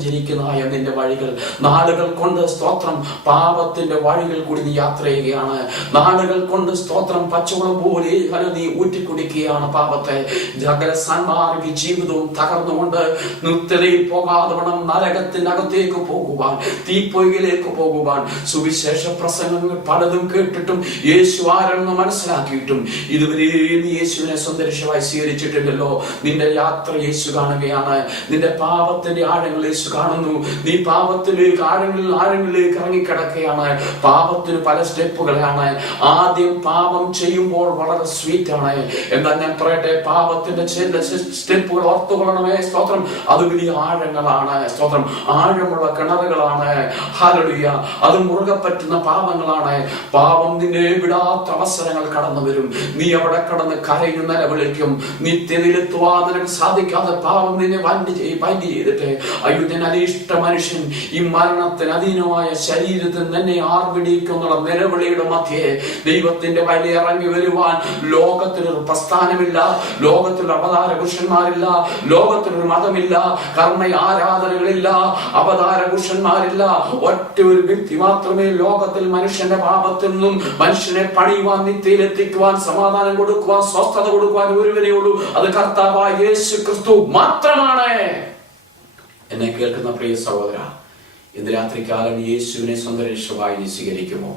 ിക്കുന്ന നിന്റെ വഴികൾ നാളുകൾ കൊണ്ട് സ്തോത്രം പാപത്തിന്റെ വഴികൾ കൂടി നീ യാത്ര ചെയ്യുകയാണ്. നാളുകൾ കൊണ്ട് സ്തോത്രം പച്ചവെള്ളം പോലെ നീ ഊറ്റിക്കുടിക്കുകയാണ് പാപത്തെ. സകല സാൻമാർഗിക ജീവിതവും തകർന്നുകൊണ്ട് നിത്യതയിൽ പോകാതെ വേണം നരകത്തിനകത്തേക്ക് പോകുവാൻ, തീപ്പൊയ്കയിലേക്ക് പോകുവാൻ. സുവിശേഷ പ്രസംഗങ്ങൾ പലതും കേട്ടിട്ടും യേശു ആരെന്ന് മനസ്സിലാക്കിയിട്ടും ഇതുവരെ നീ യേശുവിനെ സ്വന്തരക്ഷമായി സ്വീകരിച്ചിട്ടില്ലല്ലോ. നിന്റെ യാത്ര യേശു കാണുകയാണ്. നിന്റെ പാപത്തിന്റെ ആഴങ്ങൾ യേശു കാണുന്നു. നീ പാപത്തിലേക്ക് ആഴങ്ങളിലേക്ക് ഇറങ്ങിക്കിടക്കുകയാണ്. പാപത്തിന് പല സ്റ്റെപ്പുകളാണ്. ആദ്യം പാപം ചെയ്യുമ്പോൾ വളരെ സ്വീറ്റ് ആണ്. എന്നാൽ ഞാൻ പറയട്ടെ, പാപത്തിന്റെ ചില സ്റ്റെപ്പുകൾ ഓർത്തുകൊള്ളണമേ. സ്തോത്രം. അത് വലിയ ആഴങ്ങളാണ്. സ്തോത്രം. ആഴമുള്ള കിണറുകളാണ്. ഹല്ലേലൂയ. അത് മുറുകെ പറ്റുന്ന പാപങ്ങളാണ്. പാപം നിന്നെ വിടാത്ത അവസരങ്ങൾ കടന്നു വരും. നീ അവിടെ കടന്ന് കരയും, നിലവിളിക്കും. നിത്യതയിലെത്തുവാൻ നിനക്ക് സാധിക്കാതെ പാപം നിന്നെ വണ്ടി ചെയ്തിട്ട് അയ്യോ ഞാൻ അനിഷ്ട മനുഷ്യൻ, ഈ മരണത്തിന് അധീനമായ ശരീരത്തിൽ തന്നെ ആർപിടിക്കുന്നുള്ള നിലവിളിയുടെ മധ്യേ ദൈവത്തിന്റെ വഴി ഇറങ്ങി വരുവാൻ ലോകത്തിനൊരു പ്രസ്ഥാനമില്ല, ലോകത്തിലൊരു അവതാര പുരുഷന്മാരില്ല, ലോകത്തിലൊരു മതമില്ല, കർമ്മ ആരാധനകളില്ല, അവതാര പുരുഷന്മാരില്ല. ഒറ്റ ഒരു വ്യക്തി മാത്രമേ ലോകത്തിൽ മനുഷ്യന്റെ പാപത്തിൽ നിന്നും മനുഷ്യനെ പണിയുവാൻ, നിത്യയിലെത്തിക്കുവാൻ, സമാധാനം കൊടുക്കുവാൻ, സ്വസ്ഥത കൊടുക്കുവാൻ ഒരുവനേ ഉള്ളൂ. അത് കർത്താവായ യേശു ക്രിസ്തു മാത്രമാണ്. എന്നെ കേൾക്കുന്ന പ്രിയ സഹോദര, ഇന്ന് രാത്രികാലം യേശുവിനെ സ്വന്തം രക്ഷകനായി നീ സ്വീകരിക്കുമോ?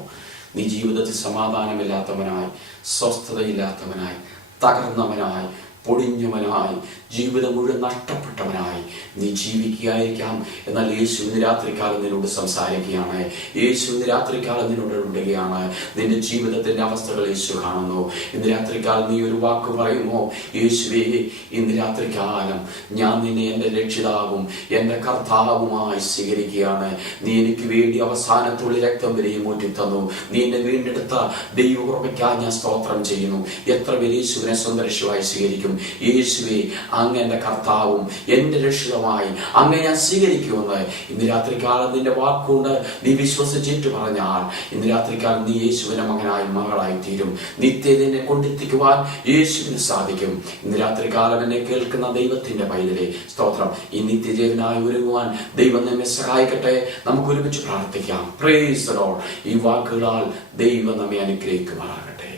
നീ ജീവിതത്തിൽ സമാധാനമില്ലാത്തവനായി, സ്വസ്ഥതയില്ലാത്തവനായി, തകർന്നവനായി, പൊടിഞ്ഞവനായി, ജീവിതം മുഴുവൻ നഷ്ടപ്പെട്ടവനായി നീ ജീവിക്കുകയായിരിക്കാം. എന്നാൽ യേശു ഇന്ന് രാത്രികാലം നിന്നോട് സംസാരിക്കുകയാണ്. യേശു ഇന്ന് രാത്രികാലം നിന്നോട് ഇടുകയാണ്. നിന്റെ ജീവിതത്തിന്റെ അവസ്ഥകൾ യേശു കാണുന്നു. ഇന്ന് രാത്രികാലം നീ ഒരു വാക്ക് പറയുമോ? യേശുവേ, ഇന്ന് രാത്രികാലം ഞാൻ നിന്നെ എൻ്റെ രക്ഷിതാവും എൻ്റെ കർത്താവുമായി സ്വീകരിക്കുകയാണ്. നീ എനിക്ക് വേണ്ടി അവസാനത്തുള്ള രക്തം വരെയും ഊറ്റിത്തന്നു. നീ എന്നെ വീണ്ടെടുത്ത ദൈവകൃപയ്ക്കായി ഞാൻ സ്തോത്രം ചെയ്യുന്നു. എത്ര പേര് യേശുവിനെ സ്വന്തം രക്ഷകനായി സ്വീകരിക്കും? യേശുവേ, അങ്ങ് എൻ്റെ കർത്താവും എൻ്റെ രക്ഷിതമായി അങ്ങ് ഞാൻ സ്വീകരിക്കുമെന്ന് ഇന്ന് രാത്രികാലം നിന്റെ വാക്കുകൊണ്ട് നീ വിശ്വസിച്ചിട്ട് പറഞ്ഞാൽ ഇന്ന് രാത്രികാലം നീ യേശുവിന്റെ മകനായി മകളായി തീരും. നിത്യതയെ കൊണ്ടെത്തിക്കുവാൻ യേശുവിന് സാധിക്കും. ഇന്ന് രാത്രികാലം എന്നെ കേൾക്കുന്ന ദൈവത്തിന്റെ പൈതലേ, സ്തോത്രം. ഈ നിത്യജീവനായി ഒരുങ്ങുവാൻ ദൈവം നമ്മെ സഹായിക്കട്ടെ. നമുക്ക് ഒരുമിച്ച് പ്രാർത്ഥിക്കാം. Praise the Lord. ഈ വാക്കുകളാൽ ദൈവം നമ്മെ അനുഗ്രഹിക്കുമാറാകട്ടെ.